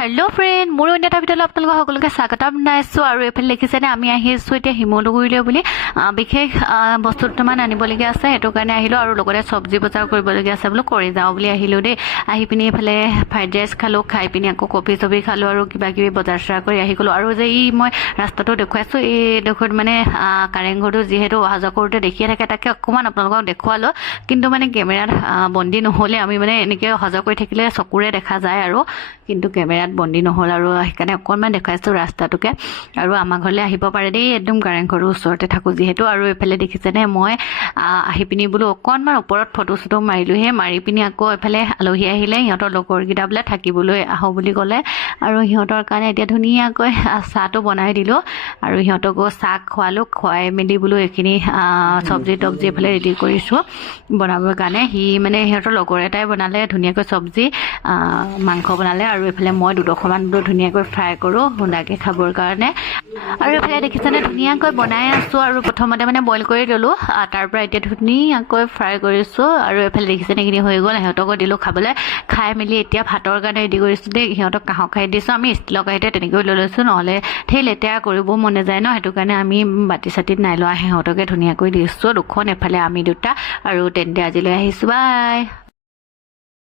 Hello' friend, মোৰ অন্য এটা ভিডিঅ'লৈ আপোনালোকক সকলোকে স্বাগতম জনাইছোঁ। আৰু এইফালে দেখিছেনে আমি আহিছোঁ এতিয়া শিমলুগুৰিলৈ বুলি বিশেষ বস্তু দুটামান আনিবলগীয়া আছে, সেইটো কাৰণে আহিলোঁ। আৰু লগতে চব্জি বজাৰ কৰিবলগীয়া আছে বোলো, কৰি যাওঁ বুলি আহিলোঁ দেই। আহি পিনি এইফালে ফ্ৰাইড ৰাইচ খালোঁ, খাই পিনি আকৌ কফি চফি খালোঁ আৰু কিবা কিবি বজাৰ চজাৰ কৰি আহি গ'লোঁ। আৰু যে মই ৰাস্তাটো দেখুৱাইছোঁ, এই ডোখৰত মানে কাৰেংঘৰটো যিহেতু অহা যোৱা কৰোঁতে দেখিয়ে থাকে, তাকে অকণমান আপোনালোকক দেখুৱালোঁ। কিন্তু মানে কেমেৰাত বন্দী নহ'লে, আমি মানে এনেকৈ অহা যোৱা কৰি থাকিলে চকুৰে দেখা যায় আৰু, কিন্তু কেমেৰাত বন্দী নহ'ল আৰু সেইকাৰণে অকণমান দেখাইছোঁ ৰাস্তাটোকে। আৰু আমাৰ ঘৰলৈ আহিব পাৰে দেই, একদম কাৰেংঘৰৰ ওচৰতে থাকোঁ যিহেতু। আৰু এইফালে দেখিছেনে মই আহি পিনি বোলো অকণমান ওপৰত ফটো চটো মাৰিলোঁহে, মাৰি পিনি আকৌ এইফালে আলহী আহিলে, সিহঁতৰ লগৰকেইটা বোলে থাকিবলৈ আহোঁ বুলি ক'লে। আৰু সিহঁতৰ কাৰণে এতিয়া ধুনীয়াকৈ চাহটো বনাই দিলোঁ আৰু সিহঁতকো চাহ খোৱালোঁ। খুৱাই মেলি বোলো এইখিনি চব্জি তব্জি এইফালে ৰেডি কৰিছোঁ বনাবৰ কাৰণে। মানে সিহঁতৰ লগৰ এটাই বনালে ধুনীয়াকৈ চব্জি, মাংস বনালে। আৰু এইফালে মই দুডোখৰমান বোলো ধুনীয়াকৈ ফ্ৰাই কৰোঁ সুন্দাকৈ খাবৰ কাৰণে। আৰু এইফালে দেখিছেনে ধুনীয়াকৈ বনাই আছোঁ। আৰু প্ৰথমতে মানে বইল কৰি ল'লোঁ, তাৰপৰা এতিয়া ধুনীয়াকৈ ফ্ৰাই কৰিছোঁ। আৰু এইফালে দেখিছেনে এইখিনি হৈ গ'ল, সিহঁতকো দিলোঁ খাবলৈ। খাই মেলি এতিয়া ভাতৰ কাৰণে ৰেডি কৰিছোঁ দেই। সিহঁতক কাঁহৰ কাঁহীত দিছোঁ, আমি ষ্টীলৰ কাঁহীতে তেনেকৈ লৈ লৈছোঁ, নহ'লে সেই লেতেৰা কৰিবও মন নাযায় ন, সেইটো কাৰণে আমি বাতি চাতিত নাই লোৱা। সিহঁতকে ধুনীয়াকৈ দিছোঁ দুখন, এফালে আমি দুটা। আৰু তেন্তে আজিলৈ আহিছোঁ, বাই।